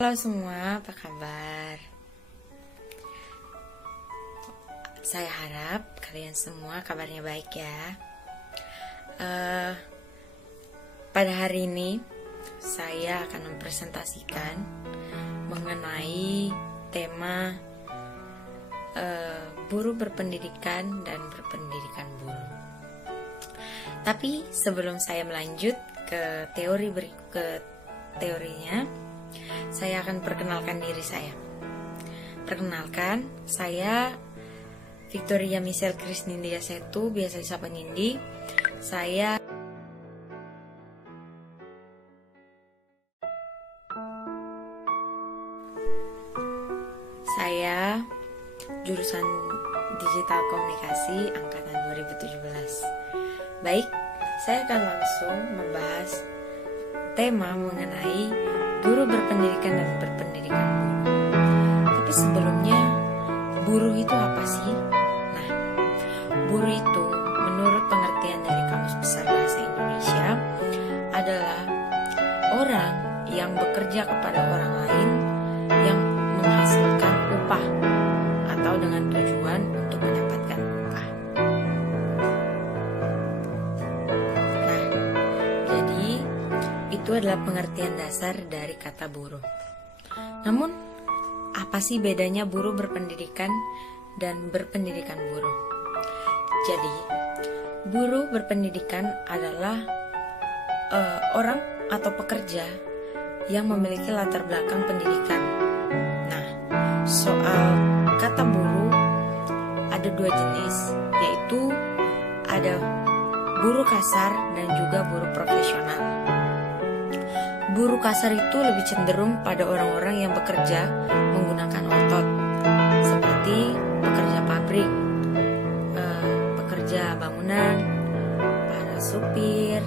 Halo semua, apa kabar? Saya harap kalian semua kabarnya baik ya. Pada hari ini saya akan mempresentasikan mengenai tema buruh berpendidikan dan berpendidikan buruh. Tapi sebelum saya melanjut ke teorinya, saya akan perkenalkan diri saya. Perkenalkan, saya Victoria Michelle Krisnindia Setu, biasa disapa Nindi. Saya jurusan Digital Komunikasi angkatan 2017. Baik, saya akan langsung membahas tema mengenai buruh berpendidikan dan berpendidikan buruh. Tapi sebelumnya, buruh itu apa sih? Nah, buruh itu menurut pengertian dari Kamus Besar Bahasa Indonesia adalah orang yang bekerja kepada orang lain yang menghasilkan upah atau dengan tujuan untuk mendapatkan upah. Nah, jadi itu adalah pengertian dasar dari kata buruh. Namun, apa sih bedanya buruh berpendidikan dan berpendidikan buruh? Jadi, buruh berpendidikan adalah orang atau pekerja yang memiliki latar belakang pendidikan. Nah, soal kata buruh ada dua jenis, yaitu ada buruh kasar dan juga buruh profesional. Buruh kasar itu lebih cenderung pada orang-orang yang bekerja menggunakan otot, seperti pekerja pabrik, pekerja bangunan, para supir,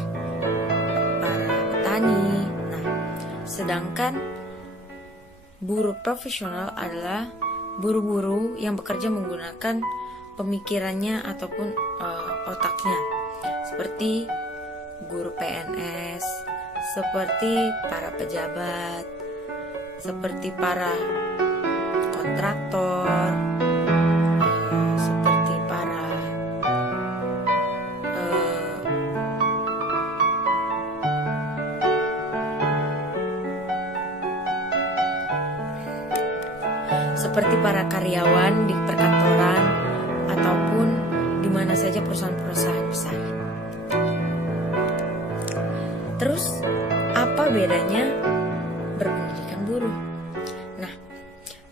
para petani. Nah, sedangkan buruh profesional adalah buruh-buruh yang bekerja menggunakan pemikirannya ataupun otaknya, seperti guru PNS, seperti para pejabat, seperti para kontraktor, seperti para karyawan di perkantoran ataupun di mana saja perusahaan-perusahaan besar. Terus, apa bedanya berpendidikan buruh? Nah,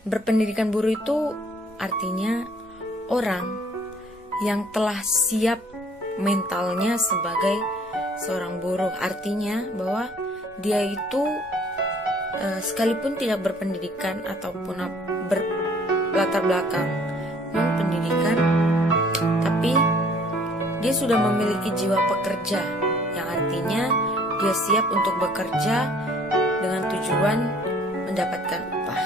berpendidikan buruh itu artinya orang yang telah siap mentalnya sebagai seorang buruh. Artinya bahwa dia itu sekalipun tidak berpendidikan ataupun berlatar belakang non-pendidikan, tapi dia sudah memiliki jiwa pekerja, yang artinya dia siap untuk bekerja dengan tujuan mendapatkan upah.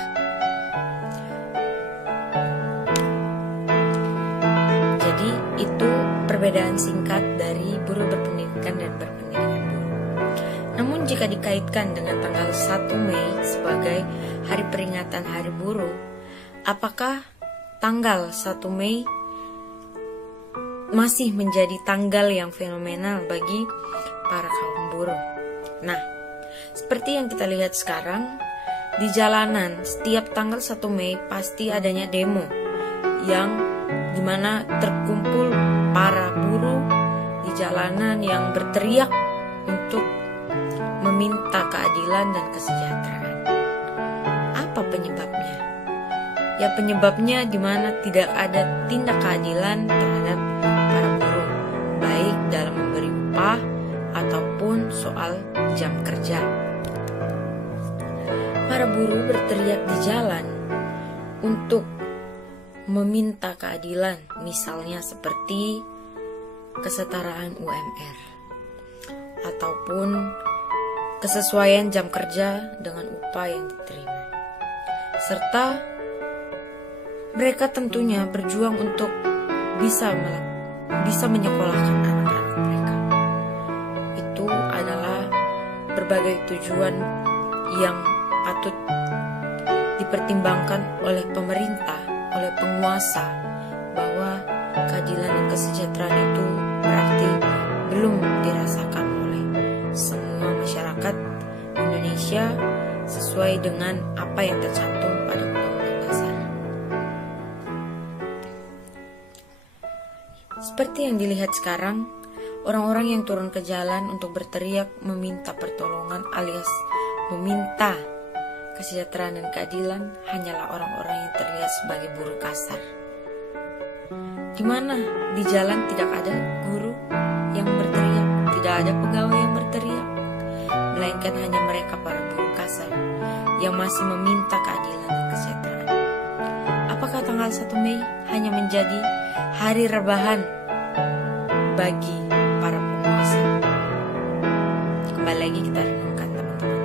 Jadi itu perbedaan singkat dari buruh berpendidikan dan berpendidikan buruh. Namun jika dikaitkan dengan tanggal 1 Mei sebagai hari peringatan Hari Buruh, apakah tanggal 1 Mei masih menjadi tanggal yang fenomenal bagi para kaum buruh? Nah, seperti yang kita lihat sekarang, di jalanan setiap tanggal 1 Mei pasti adanya demo yang dimana terkumpul para buruh di jalanan yang berteriak untuk meminta keadilan dan kesejahteraan. Apa penyebabnya? Ya, penyebabnya dimana tidak ada tindak keadilan terhadap para buruh, baik dalam memberi upah ataupun soal jam kerja. Para buruh berteriak di jalan untuk meminta keadilan, misalnya seperti kesetaraan UMR ataupun kesesuaian jam kerja dengan upah yang diterima, serta mereka tentunya berjuang untuk bisa menyekolahkan anak-anak mereka. Itu adalah berbagai tujuan yang patut dipertimbangkan oleh pemerintah, oleh penguasa, bahwa keadilan dan kesejahteraan itu berarti belum dirasakan oleh semua masyarakat Indonesia sesuai dengan apa yang tercantum pada Undang-Undang Dasar. Seperti yang dilihat sekarang, orang-orang yang turun ke jalan untuk berteriak meminta pertolongan alias meminta kesejahteraan dan keadilan hanyalah orang-orang yang terlihat sebagai buruh kasar. Di mana di jalan tidak ada guru yang berteriak, tidak ada pegawai yang berteriak, melainkan hanya mereka para buruh kasar yang masih meminta keadilan dan kesejahteraan. Apakah tanggal 1 Mei hanya menjadi hari rebahan bagi para penguasa? Kembali lagi kita renungkan, teman-teman.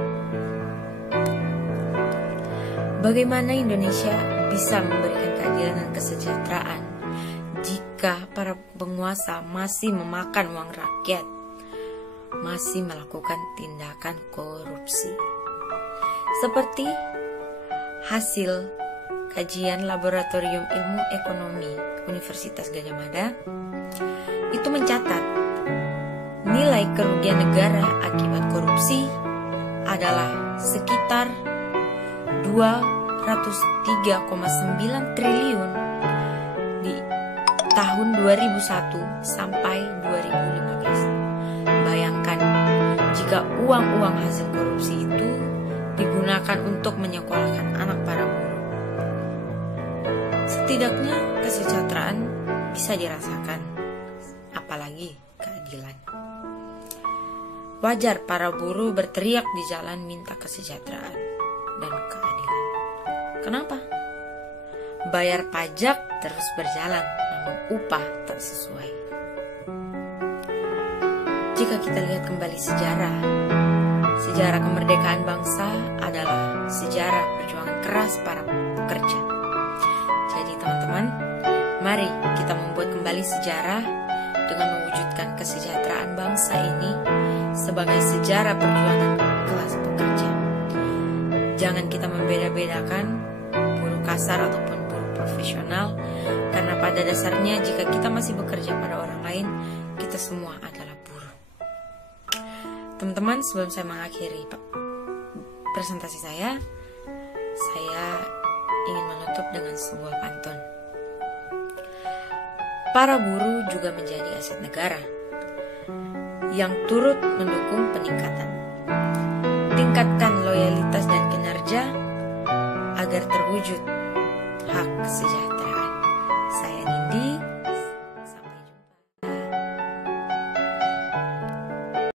Bagaimana Indonesia bisa memberikan keadilan dan kesejahteraan jika para penguasa masih memakan uang rakyat, masih melakukan tindakan korupsi? Seperti hasil kajian Laboratorium Ilmu Ekonomi Universitas Gadjah Mada itu mencatat nilai kerugian negara akibat korupsi adalah sekitar 203,9 triliun di tahun 2001 sampai 2015. Bayangkan jika uang-uang hasil korupsi itu digunakan untuk menyekolahkan anak para buruh. Setidaknya kesejahteraan bisa dirasakan, apalagi keadilan. Wajar para buruh berteriak di jalan minta kesejahteraan dan keadilan. Kenapa? Bayar pajak terus berjalan, namun upah tak sesuai. Jika kita lihat kembali sejarah kemerdekaan bangsa adalah sejarah perjuangan keras para pekerja. Jadi teman-teman, mari kita membuat kembali sejarah dengan mewujudkan kesejahteraan bangsa ini sebagai sejarah perjuangan kelas pekerja. Jangan kita membeda-bedakan buruh kasar ataupun buruh profesional, karena pada dasarnya jika kita masih bekerja pada orang lain, kita semua adalah buruh. Teman-teman, sebelum saya mengakhiri presentasi saya ingin menutup dengan sebuah pantun. Para buruh juga menjadi aset negara yang turut mendukung peningkatan. Tingkatkan loyalitas dan kinerja agar terwujud hak kesejahteraan.